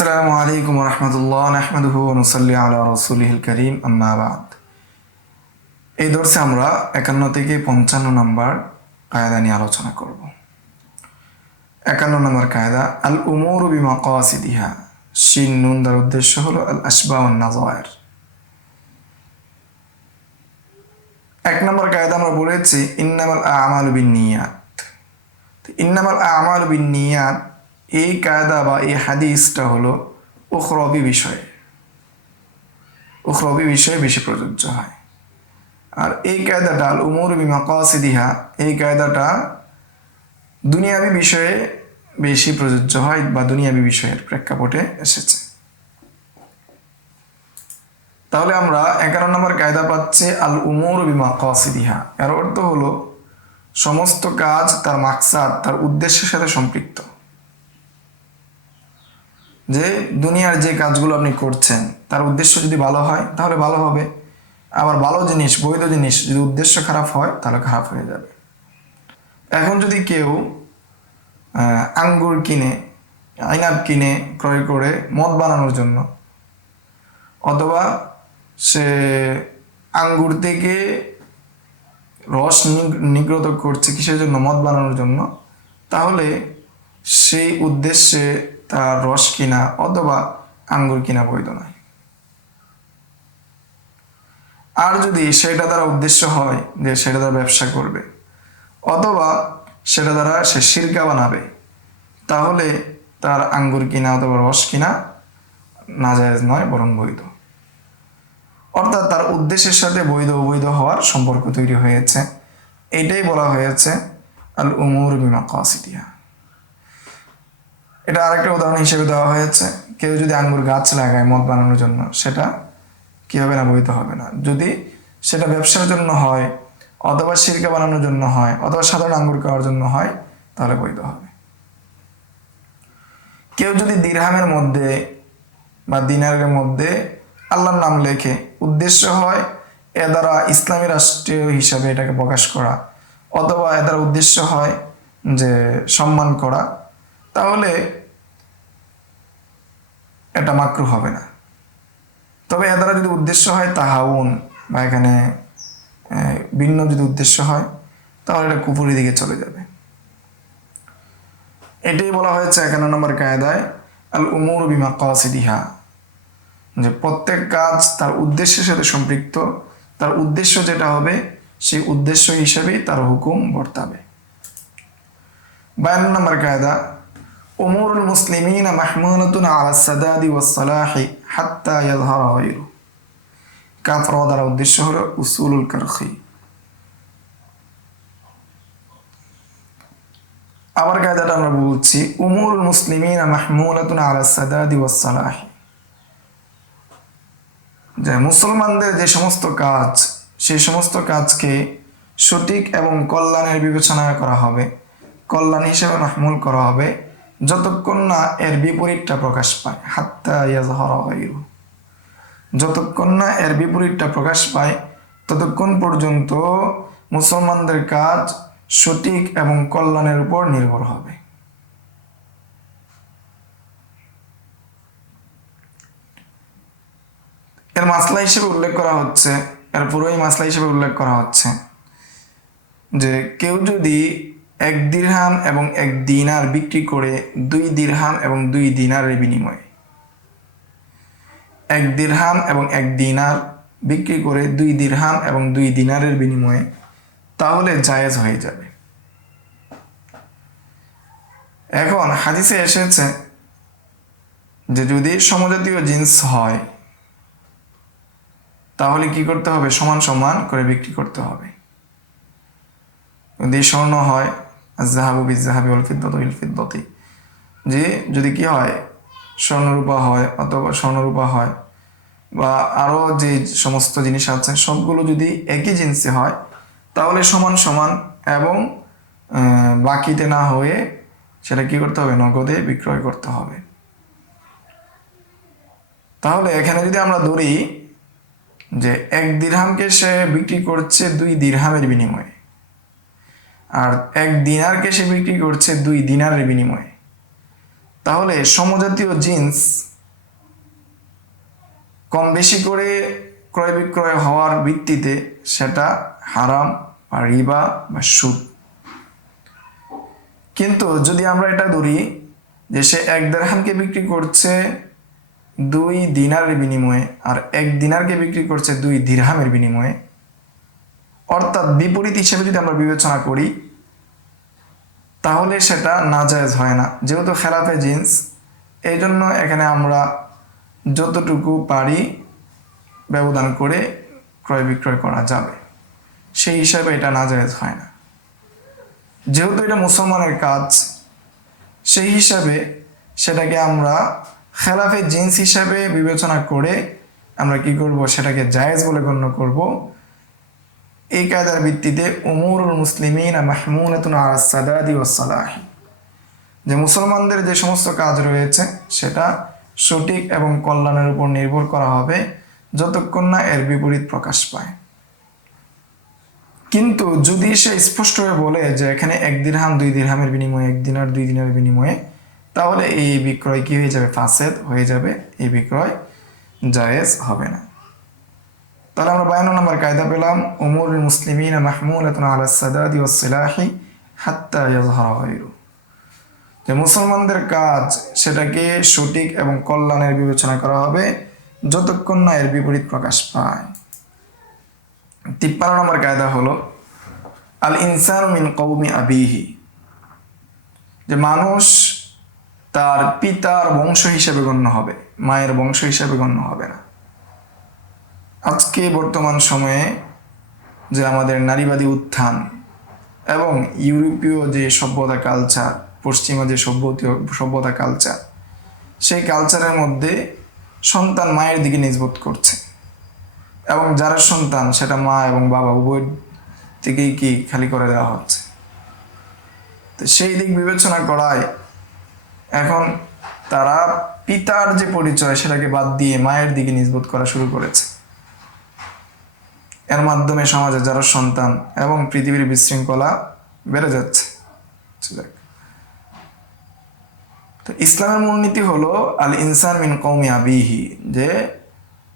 আসসালামু আলাইকুম রহমতুল্লাহ নাহমাদুহু ওয়া নুসাল্লি আলা রাসূলিহিল কারীম আম্মা বাদ। এই দর্সে আমরা 51 থেকে 55 নম্বর কায়দা নিয়ে আলোচনা করব। 51 নম্বর কায়দা আল উমুরু বিমাকাসিদিহা, শিন নুন দ্বারা উদ্দেশ্য হলো আল আসবা ওয়ান নাযায়ের। 1 নম্বর কায়দা আমরা বলেছি ইন্নামাল আমালু বিন্নিয়াত। ইন্নামাল আমালু বিন্নিয়াত এই কায়দা বা এই হাদিসটা হলো উখরবি বিষয়ে বেশি প্রযোজ্য হয়। আর এই কায়দাটা আল উমুর বিমাকাসিদিহা, এই কায়দাটা দুনিয়াবি বিষয়ে বেশি প্রযোজ্য হয় বা দুনিয়াবি বিষয়ের প্রেক্ষাপটে এসেছে। তাহলে আমরা 11 নম্বর কায়দা পাচ্ছি আল উমুর বিমাকাসিদিহা। এর অর্থ হলো সমস্ত কাজ তার মাকসাদ, তার উদ্দেশ্যের সাথে সম্পৃক্ত। যে দুনিয়ার যে কাজগুলো আপনি করছেন তার উদ্দেশ্য যদি ভালো হয় তাহলে ভালো হবে, আবার ভালো জিনিস, বৈধ জিনিস যদি উদ্দেশ্য খারাপ হয় তাহলে খারাপ হয়ে যাবে। এখন যদি কেউ আঙ্গুর কিনে, আইনাব কিনে ক্রয় করে মদ বানানোর জন্য, অথবা সে আঙ্গুর থেকে রস নিগ্রত করছে কিসের জন্য, মদ বানানোর জন্য, তাহলে সেই উদ্দেশ্যে তার রস কিনা অথবা আঙ্গুর কিনা বৈধ নয়। আর যদি সেটা দ্বারা উদ্দেশ্য হয় যে সেটা দ্বারা ব্যবসা করবে অথবা সেটা দ্বারা সে সিরকা বানাবে, তাহলে তার আঙ্গুর কিনা অথবা রস কিনা নাজায়েজ নয়, বরং বৈধ। অর্থাৎ তার উদ্দেশ্যের সাথে বৈধ অবৈধ হওয়ার সম্পর্ক তৈরি হয়েছে। এটাই বলা হয়েছে আল উমুর বিমাকাসিদিহা। এটা আরেকটা উদাহরণ হিসেবে দেওয়া হয়েছে, কেউ যদি আঙ্গুর গাছ লাগায় মদ বানানোর জন্য, সেটা কি হবে না, বৈধ হবে না। যদি সেটা ব্যবসার জন্য হয় অথবা সিরকা বানানোর জন্য হয় অথবা সাধারণ আঙ্গুর খাওয়ার জন্য হয় তাহলে বৈধ হবে। কেউ যদি দিরহামের মধ্যে বা দিনারের মধ্যে আল্লাহর নাম লেখে, উদ্দেশ্য হয় এ দ্বারা ইসলামী রাষ্ট্রীয় হিসাবে এটাকে প্রকাশ করা অথবা এ দ্বারা উদ্দেশ্য হয় যে সম্মান করা, তাহলে এটা মাকরুহ হবে না। তবে এ দ্বারা যদি উদ্দেশ্য হয় তাহাউন বা এখানে ভিন্ন যদি উদ্দেশ্য হয় তাহলে এটা কুফুরির দিকে চলে যাবে। এটাই বলা হয়েছে 51 নম্বর কায়দায় আল উমুর বিমাকাসিদিহা, যে প্রত্যেক কাজ তার উদ্দেশ্যের সাথে সম্পৃক্ত, তার উদ্দেশ্য যেটা হবে সেই উদ্দেশ্য হিসেবেই তার হুকুম বর্তাবে। 52 নম্বর কায়দা উমুরুল মুসলিমিনা মাহমুলাতুন আলা সাদাদি ওয়াস সালাহি হাত্তা ইয়াযহারা গায়রু। কাফরা দ্বারা উদ্দেশ্য হলো উসুলুল কারখি। আবার কায়দাটা আমরা বলছি উমুরুল মুসলিমিনা মাহমুলাতুন আলা সাদাদি ওয়াস সালাহি, যে মুসলমানদের যে সমস্ত কাজ সেই সমস্ত কাজকে সঠিক এবং কল্যাণের বিবেচনা করা হবে, কল্যাণ হিসেবে মাহমুল করা হবে যতক্ষণ না এর বিপরীতটা প্রকাশ পায়। হাত্তা ইয়াযহারা গায়রু, যতক্ষণ না এর বিপরীতটা প্রকাশ পায় ততক্ষণ পর্যন্ত মুসলমানদের কাজ সঠিক এবং কল্যাণের উপর নির্ভর হবে। এর মাসলা হিসেবে উল্লেখ করা হচ্ছে, এর পুরোই মাসলা হিসেবে উল্লেখ করা হচ্ছে যে কেউ যদি 1 দিরহাম এবং 1 দিনার বিক্রি করে 2 দিরহাম এবং 2 দিনারের বিনিময়ে, 1 দিরহাম এবং 1 দিনার বিক্রি করে 2 দিরহাম এবং 2 দিনারের বিনিময়ে, তাহলে জায়েজ হয়ে যাবে। এখন হাদিসে এসেছে যে যদি সমজাতীয় জিন্স হয় তাহলে কি করতে হবে, সমান সমান করে বিক্রি করতে হবে। যদি স্বর্ণ হয় আয-যাহাবু বিয-যাহাবি ওয়াল ফিদ্দাতু বিল ফিদ্দাতি, যে যদি কি হয় স্বর্ণরূপা হয় অথবা স্বর্ণরূপা হয় বা আরও যে সমস্ত জিনিস আছে সবগুলো যদি একই জিনিসে হয় তাহলে সমান সমান এবং বাকিতে না হয়ে সেটা কি করতে হবে, নগদে বিক্রয় করতে হবে। তাহলে এখানে যদি আমরা ধরি যে 1 দিরহামকে সে বিক্রি করছে 2 দিরহামের বিনিময়ে আর 1 দিনারকে সে বিক্রি করছে 2 দিনারের বিনিময়ে, তাহলে সমজাতীয় জিন্স কম বেশি করে ক্রয় বিক্রয় হওয়ার ভিত্তিতে সেটা হারাম বা রিবা বা সুদ। কিন্তু যদি আমরা এটা ধরি যে সে 1 দিরহামকে বিক্রি করছে 2 দিনারের বিনিময়ে আর 1 দিনারকে বিক্রি করছে 2 দিরহামের বিনিময়ে, অর্থাৎ বিপরীত হিসেবে যদি আমরা বিবেচনা করি তাহলে সেটা নাজায়েজ হয় না, যেহেতু খেলাফে জিন্স। এই জন্য এখানে আমরা যতটুকু পারি ব্যবধান করে ক্রয় বিক্রয় করা যাবে, সেই হিসাবে এটা নাজায়েজ হয় না। যেহেতু এটা মুসলমানের কাজ, সেই হিসাবে সেটাকে আমরা খেলাফে জিন্স হিসাবে বিবেচনা করে আমরা কি করব, সেটাকে জায়েজ বলে গণ্য করব। এই কায়দার ভিত্তিতে উমুরুল মুসলিমিন মাহমুলাতুন আলা সাদাদি ওয়াস সালাহি, যে মুসলমানদের যে সমস্ত কাজ রয়েছে সেটা সঠিক এবং কল্যাণের উপর নির্ভর করা হবে যতক্ষণ না এর বিপরীত প্রকাশ পায়। কিন্তু যদি সে স্পষ্টভাবে বলে যে এখানে 1 দিরহাম 2 দিরহামের বিনিময়ে, 1 দিনার 2 দিনারের বিনিময়ে, তাহলে এই বিক্রয় কি হয়ে যাবে, ফাসেদ হয়ে যাবে, এই বিক্রয় জায়েজ হবে না। তাহলে আমরা 52 নম্বর কায়দা পেলাম, উমুরুল মুসলিমিন মাহমুলাতুন আলা সাদাদি ওয়াস সালাহি হাত্তা ইয়াজহারা গায়রু, যে মুসলমানদের কাজ সেটাকে সঠিক এবং কল্যাণের বিবেচনা করা হবে যতক্ষণ না এর বিপরীত প্রকাশ পায়। 53 নম্বর কায়দা হলো আল ইনসানু মিন কওমি আবিহি, যে মানুষ তার পিতার বংশ হিসেবে গণ্য হবে, মায়ের বংশ হিসেবে গণ্য হবে না। আজকে বর্তমান সময়ে যে আমাদের নারীবাদী উত্থান এবং ইউরোপীয় যে সভ্যতা কালচার, পশ্চিমা যে সভ্যতা কালচার, সেই কালচারের মধ্যে সন্তান মায়ের দিকে নিসবত করছে এবং যারা সন্তান সেটা মা এবং বাবা উভয় থেকেই কি খালি করে দেওয়া হচ্ছে। তো সেই দিক বিবেচনা করায় এখন তারা পিতার যে পরিচয় সেটাকে বাদ দিয়ে মায়ের দিকে নিসবত করা শুরু করেছে। এর মাধ্যমে সমাজে যারা সন্তান এবং পৃথিবীর বিশৃঙ্খলা বেড়ে যাচ্ছে। তো ইসলামের মূলনীতি হলো আল ইনসান মিন কওমি আবিহি, যে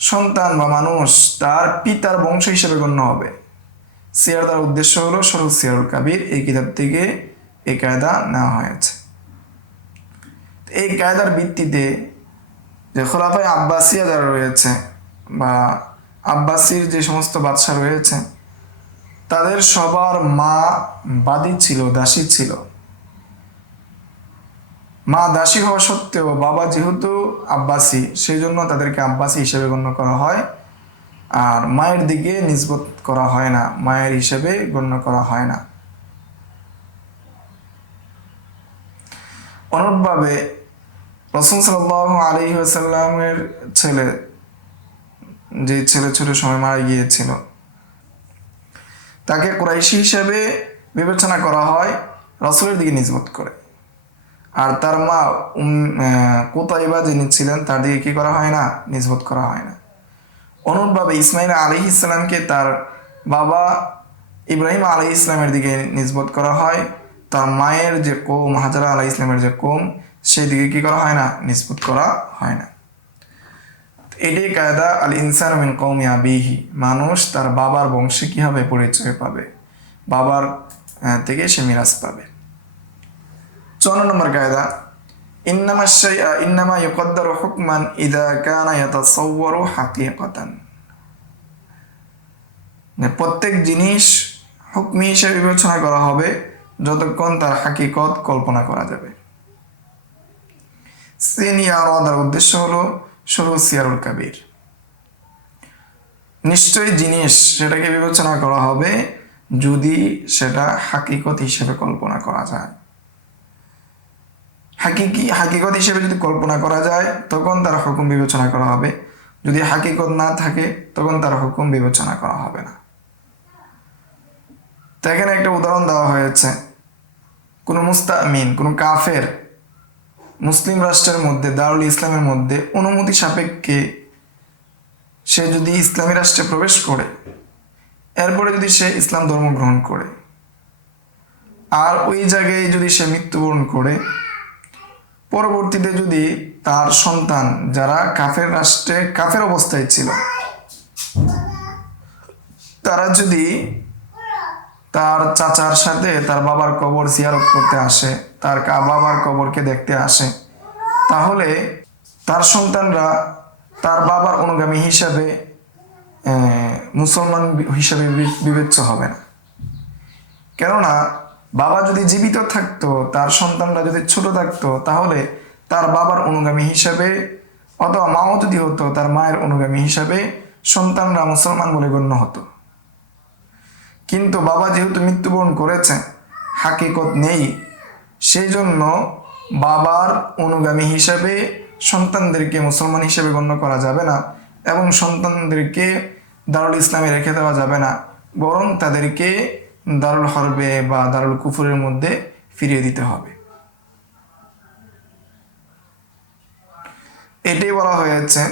সন্তান বা মানুষ তার পিতার বংশ হিসেবে গণ্য হবে। সিয়ার তার উদ্দেশ্য হলো সরল সিয়ারুল কাবির, এই কিতাব থেকে এই কায়দা নেওয়া হয়েছে। এই কায়দার ভিত্তিতে যে খোলাফায়ে আব্বাসিয়া যারা রয়েছে বা আব্বাসির যে সমস্ত বাদশা রয়েছে, তাদের সবার মা বাদী ছিল, দাসী ছিল। মা দাসী হওয়া সত্ত্বেও বাবা যেহেতু আব্বাসি, সেই জন্য তাদেরকে আব্বাসি হিসেবে গণ্য করা হয়, আর মায়ের দিকে নিসবত করা হয় না, মায়ের হিসেবে গণ্য করা হয় না। অনুরূপভাবে রাসূল সাল্লাল্লাহু আলাইহি ওয়াসাল্লামের ছেলে, যে ছেলে ছোট সময় মারা গিয়েছিল, তাকে কুরাইশি হিসেবে বিবেচনা করা হয় রাসূলের দিকে নিসবত করে, আর তার মা কুতাইবা যিনি ছিলেন তার দিকে কি করা হয় না, নিসবত করা হয় না। অনুরূপভাবে ইসমাইল আলাইহিস সালামকে তার বাবা ইব্রাহিম আলাইহিস সালামের দিকে নিসবত করা হয়, তার মায়ের যে কওম হাজারা আলাইহিস সালামের যে কওম, সেই দিকে কি করা হয় না, নিসবত করা হয় না। এটাই কায়দা আল ইনসানু মিন কওমি আবিহি, মানুষ তার বাবার বংশে কি হবে, পরিচয় পাবে, বাবার থেকে সে মিরাজ পাবে। 54 নম্বর কায়দা ইন্নামা শাইআ ইন্নামা ইউকদ্দারু হুকমান ইযা কানা ইয়াতাসাওয়ারু হাকীকাতান, প্রত্যেক জিনিস হুকমি হিসেবে বিবেচনা করা হবে যতক্ষণ তার হাকিকত কল্পনা করা যাবে। সিনিয়ার উদ্দেশ্য হলো সরু সিয়ারুল কাবির, নিশ্চয়ই জিনিস সেটাকে বিবেচনা করা হবে যদি সেটা হাকিকত হিসেবে কল্পনা করা যায়। হাকিকত হিসেবে যদি কল্পনা করা যায় তখন তার হুকুম বিবেচনা করা হবে, যদি হাকিকত না থাকে তখন তার হুকুম বিবেচনা করা হবে না। তো এখানে একটা উদাহরণ দেওয়া হয়েছে, কোনো মুস্তামিন, কোনো কাফের মুসলিম রাষ্ট্রের মধ্যে, দারুল ইসলামের মধ্যে অনুমতি সাপেক্ষে সে যদি ইসলামী রাষ্ট্রে প্রবেশ করে, এরপরে যদি সে ইসলাম ধর্ম গ্রহণ করে আর ওই জায়গায় যদি সে মৃত্যুবরণ করে, পরবর্তীতে যদি তার সন্তান যারা কাফের রাষ্ট্রে কাফের অবস্থায় ছিল, তারা যদি তার চাচার সাথে তার বাবার কবর জিয়ারত করতে আসে, তার বাবার কবরকে দেখতে আসে, তাহলে তার সন্তানরা তার বাবার অনুগামী হিসাবে মুসলমান হিসাবে বিবেচ্য হবে না। কেননা বাবা যদি জীবিত থাকতো, তার সন্তানরা যদি ছোট থাকতো, তাহলে তার বাবার অনুগামী হিসাবে, অথবা মাও যদি হতো তার মায়ের অনুগামী হিসাবে সন্তানরা মুসলমান বলে গণ্য হতো। কিন্তু বাবা যেহেতু মৃত্যুবরণ করেছে, হাকিকত নেই, সেই জন্য বাবার অনুগামী হিসাবে সন্তানদেরকে মুসলমান হিসেবে গণ্য করা যাবে না এবং সন্তানদেরকে দারুল ইসলামে রেখে দেওয়া যাবে না, বরং তাদেরকে দারুল হরবে বা দারুল কুফুরের মধ্যে ফিরিয়ে দিতে হবে। এটাই বলা হয়েছে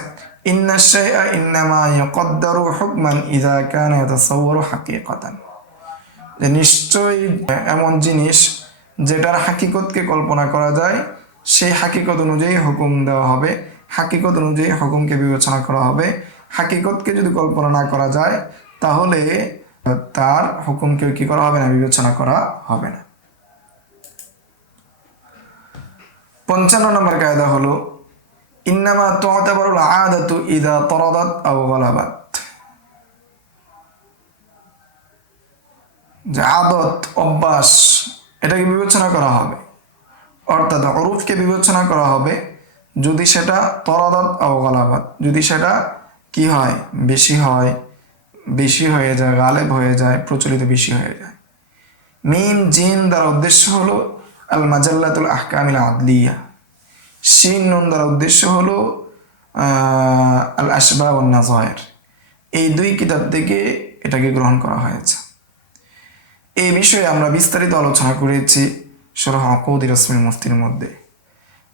ইন্না শাইআ ইন্নামা ইয়াকদ্দারু হুকমান ইযা কানা ইয়াতাসাওয়ারু হাকীকাতান, যে নিশ্চয়ই এমন জিনিস যেটার হাকিকতকে কল্পনা করা যায়, সেই হাকিকত অনুযায়ী হুকুম দেওয়া হবে, হাকিকত অনুযায়ী হুকুমকে বিবেচনা করা হবে। হাকিকতকে যদি কল্পনা না করা যায় তাহলে তার হুকুমকে কি করা হবে না, বিবেচনা করা হবে না। 55 নম্বর কায়দা হলো ইন্নামা তু'তাবারুল আদাতু ইযা তারাদাত আও গালাবাত, যে আদত অভ্যাস এটাকে বিবেচনা করা হবে, অর্থাৎ উরুফকে বিবেচনা করা হবে যদি সেটা তরাদাত আও গালাবাত, যদি সেটা কি হয়, বেশি হয়ে যায়, গালেব হয়ে যায়, প্রচলিত বেশি হয়ে যায়। মিম জিম দ্বারা উদ্দেশ্য হলো আল মাজাল্লাতুল আহকামিল আদলিয়া, শিন নুন দ্বারা উদ্দেশ্য হলো আল আশবাহ ওয়ান নাযায়ের। এই দুই কিতাব থেকে এটাকে গ্রহণ করা হয়েছে। এই বিষয়ে আমরা বিস্তারিত আলোচনা করেছি শরহ আকুদ রাসমিল মুফতির মধ্যে।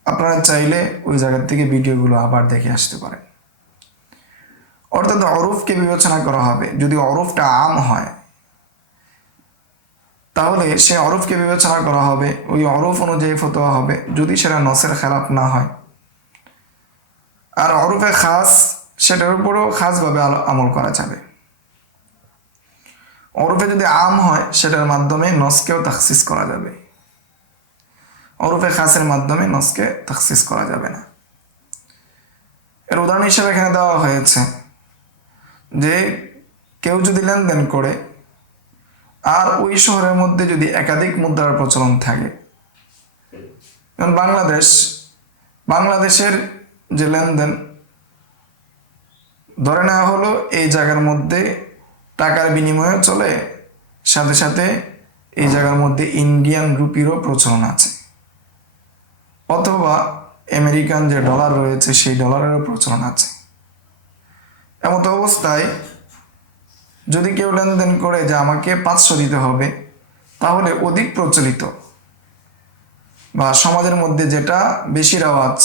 আপনারা চাইলে ওই জায়গা থেকে ভিডিওগুলো আবার দেখে আসতে পারেন। অর্থাৎ অরুফকে বিবেচনা করা হবে, যদি অরুফটা আম হয় তাহলে সে অরুফকে বিবেচনা করা হবে, ওই অরুফ অনুযায়ী ফতোয়া হবে, যদি সেটা নসের খেলাফ না হয়। আর অরুফে খাস, সেটার উপরেও খাসভাবে আমল করা যাবে। অরুফে যদি আম হয় সেটার মাধ্যমে নসকেও তাখসিস করা যাবে, অরুফে খাসের মাধ্যমে নসকে তাখসিস করা যাবে না। এর উদাহরণ হিসেবে এখানে দেওয়া হয়েছে যে কেউ যদি লেনদেন করে আর ওই শহরের মধ্যে যদি একাধিক মুদ্রার প্রচলন থাকে, যেমন বাংলাদেশের যে লেনদেন ধরে নেওয়া হলো এই জায়গার মধ্যে টাকার বিনিময়ে চলে, সাথে সাথে এই জায়গার মধ্যে ইন্ডিয়ান রুপিরও প্রচলন আছে, অথবা আমেরিকান যে ডলার রয়েছে সেই ডলারেরও প্রচলন আছে। এমত অবস্থায় যদি কেউ লেনদেন করে যে আমাকে 500 দিতে হবে, তাহলে অধিক প্রচলিত বা সমাজের মধ্যে যেটা বেশি রেওয়াজ,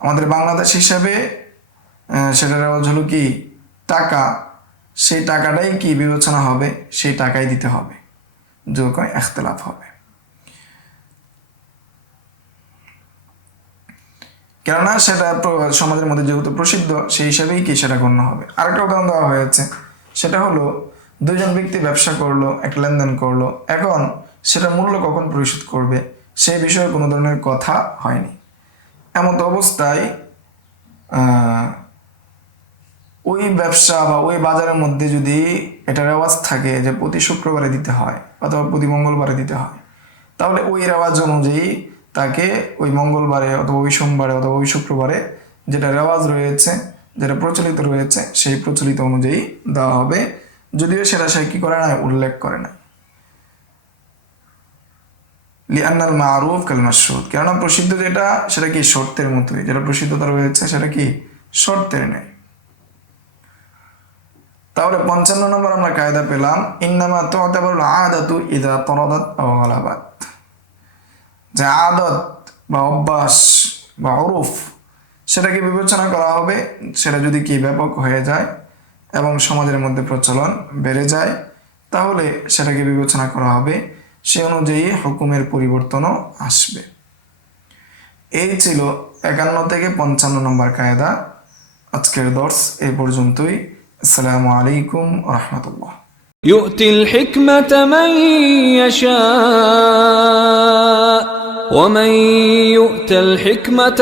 আমাদের বাংলাদেশ হিসাবে সেটা রেওয়াজ হলো কি টাকা, সেই টাকাটাই কি বিবেচনা হবে, সেই টাকাই দিতে হবে, যখন ইখতিলাফ হবে। কেননা সেটা সমাজের মধ্যে যেহেতু প্রসিদ্ধ, সেই হিসাবেই কি সেটা গণ্য হবে। আরেকটা উদাহরণ দেওয়া হয়েছে, সেটা হলো দুজন ব্যক্তি ব্যবসা করলো, একটা লেনদেন করলো, এখন সেটা মূল্য কখন পরিশোধ করবে সেই বিষয়ে কোনো ধরনের কথা হয়নি। এমত অবস্থায় ওই ব্যবসা বা ওই বাজারের মধ্যে যদি এটা রেওয়াজ থাকে যে প্রতি শুক্রবারে দিতে হয় অথবা প্রতি মঙ্গলবারে দিতে হয়, তাহলে ওই রেওয়াজ অনুযায়ী তাকে ওই মঙ্গলবারে অথবা ওই সোমবারে অথবা ওই শুক্রবারে যেটা রেওয়াজ রয়েছে, যেটা প্রচলিত রয়েছে, সেই প্রচলিত অনুযায়ী দেওয়া হবে, যদিও সেটা সে কি করে না, উল্লেখ করে না। লিআন্নাল মারুফ কাল মাশহুদ, কেননা প্রসিদ্ধ যেটা সেটা কি শর্তের মতোই, যেটা প্রসিদ্ধতা রয়েছে সেটা কি শর্তের নেই। তাহলে 55 নম্বর আমরা কায়দা পেলাম ইন্নামা তু'তাবারুল আদাতু ইযা তারাদাত আও গালাবাত, যে আদত বা অভ্যাস বা উরুফ সেটাকে বিবেচনা করা হবে, সেটা যদি কি ব্যাপক হয়ে যায় এবং সমাজের মধ্যে প্রচলন বেড়ে যায়, তাহলে সেটাকে বিবেচনা করা হবে, সে অনুযায়ী হুকুমের পরিবর্তনও আসবে। এই ছিল 51 থেকে 55 নম্বর কায়দা। আজকের দর্স এই পর্যন্তই। আসসালামু আলাইকুম ওয়া রাহমাতুল্লাহ। يؤتي الحكمة من يشاء ومن يؤت الحكمة